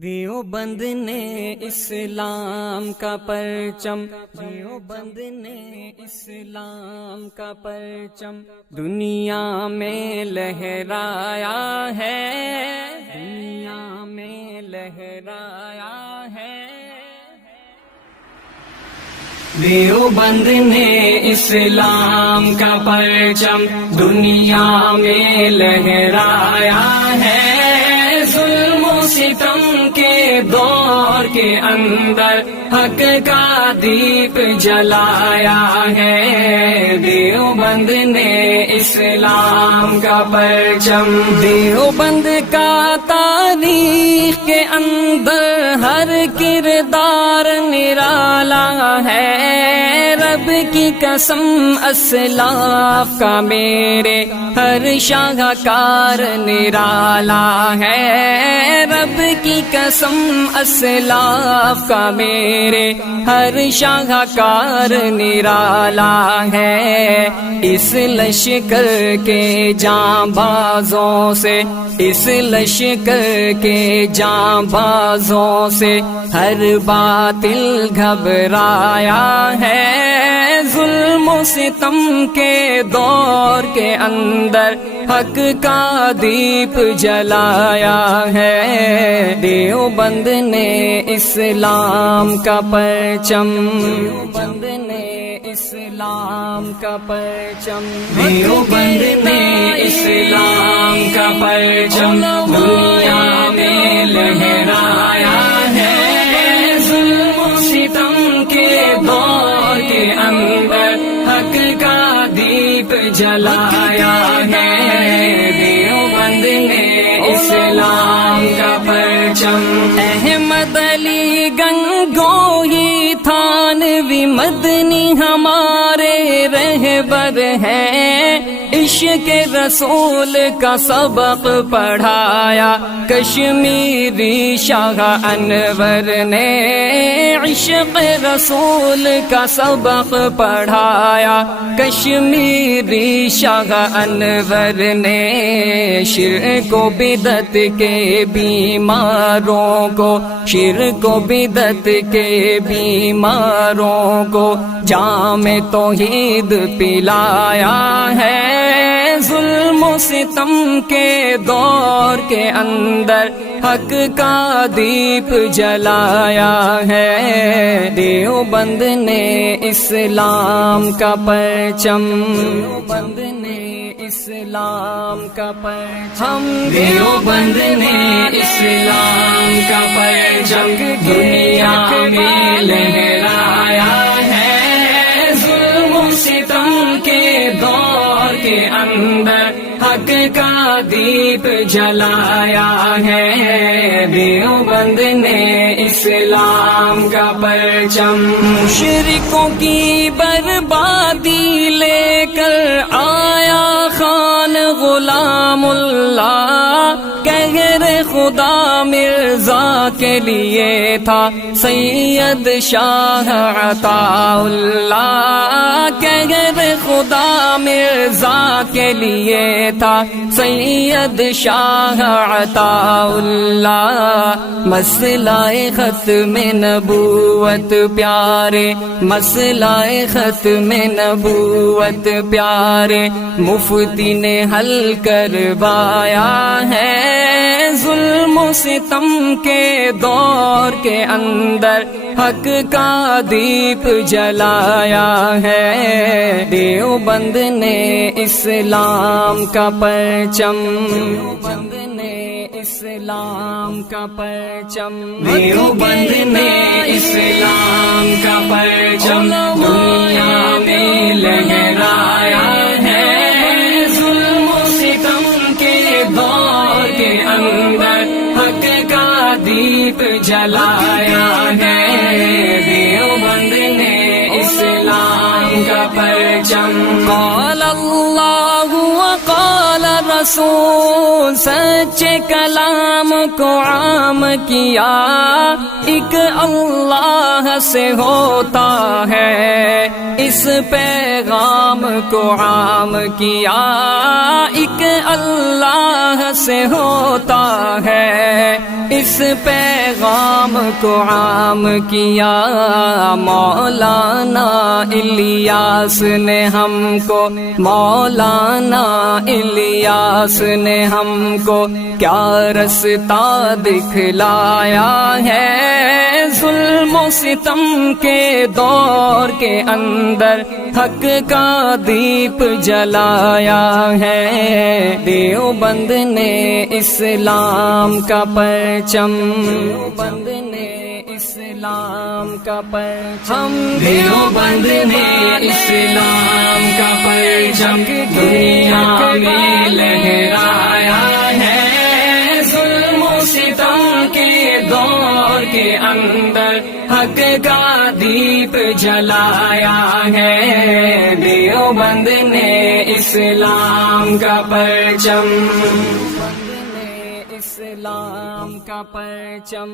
دیوبند نے اسلام کا پرچم، دیوبند نے اسلام کا پرچم دنیا میں لہرایا ہے، دنیا میں لہرایا ہے۔ دیوبند نے اسلام کا پرچم دنیا میں لہرایا ہے، ظلم و ستم کے دور کے اندر حق کا دیپ جلایا ہے۔ دیوبند نے اسلام کا پرچم، دیوبند کا تاریخ کے اندر ہر کردار نرالا ہے۔ رب کی قسم اسلاف کا میرے ہر شاہکار نرالا ہے۔ رب کی قسم اسلاف کا میرے ہر شاہکار نرالا ہے۔ اس لشکر کے جاں بازوں سے، اس لشکر کے جاں بازوں سے ہر باطل گھبرایا ہے۔ ظلم و ستم کے دور کے اندر حق کا دیپ جلایا ہے۔ دیوبند نے اسلام کا پرچم، دیوبند نے اسلام کا پرچم، دیوبند نے اسلام کا پرچم دنیا میں لہرایا ہے۔ ظلم و ستم کے دور کے اندر حق کا دیپ جلایا ہے۔ دیوبند نے اسلام کا پرچم، احمد علی گنگوہی تھانوی مدنی ہمارے رہبر ہیں۔ عشق رسول کا سبق پڑھایا کشمیری شاہ انور نے، عشق رسول کا سبق پڑھایا کشمیری شاہ انور نے۔ شرک و بدعت کے بیماروں کو، شرک و بدعت کے بیماروں کو جام توحید پلایا ہے۔ ظلم و ستم کے دور کے اندر حق کا دیپ جلایا ہے۔ دیوبند نے اسلام کا پرچم، دیوبند نے اسلام کا پرچم، دیوبند نے اسلام کا پرچم دنیا میں لہرایا ہے۔ ظلم و ستم کے دور کے اندر حق کا دیپ جلایا ہے۔ دیوبند نے اسلام کا پرچم، مشرکوں کی بربادی لے کر آیا خان غلام اللہ۔ قہر خدا مرزا کے لیے تھا سید شاہ عطا اللہ۔ قہر خدا مرزا کے لیے تھا سید شاہ عطا اللہ۔ مسئلہ ختم نبوت پیارے، مسئلہ ختم نبوت پیارے مفتی نے حل کروایا ہے۔ ظلم و ستم کے دور کے اندر حق کا دیپ جلایا ہے۔ دیوبند نے اسلام کا پرچم، دیوبند نے اسلام کا پرچم، دیوبند نے اسلام کا پرچم دنیا میں لہرایا ہے۔ ظلم و ستم کے دور کے اندر حق کا دیپ جلایا ہے۔ دیوبند نے اسلام کا پرچم، قال اللہ وقال رسول سچے کلام کو عام کیا، ایک اللہ سے ہوتا ہے، اس پیغام کو عام کیا، ایک اللہ سے ہوتا ہے، اس پیغام کو عام کیا۔ مولانا الیاس نے ہم کو، مولانا الیاس نے ہم کو کیا رستہ دکھلایا ہے، ظلم و ستم کے دور کے اندر حق کا دیپ جلایا ہے۔ دیوبند نے اسلام کا پرچم، دیوبند نے اسلام کا پرچم، دیوبند نے اسلام کا پرچم دنیا میں لہرایا ہے، ظلم و ستم کے دور کے اندر حق کا دیپ جلایا ہے۔ دیوبند نے اسلام کا پرچم، دیوبند نے اسلام کا پرچم۔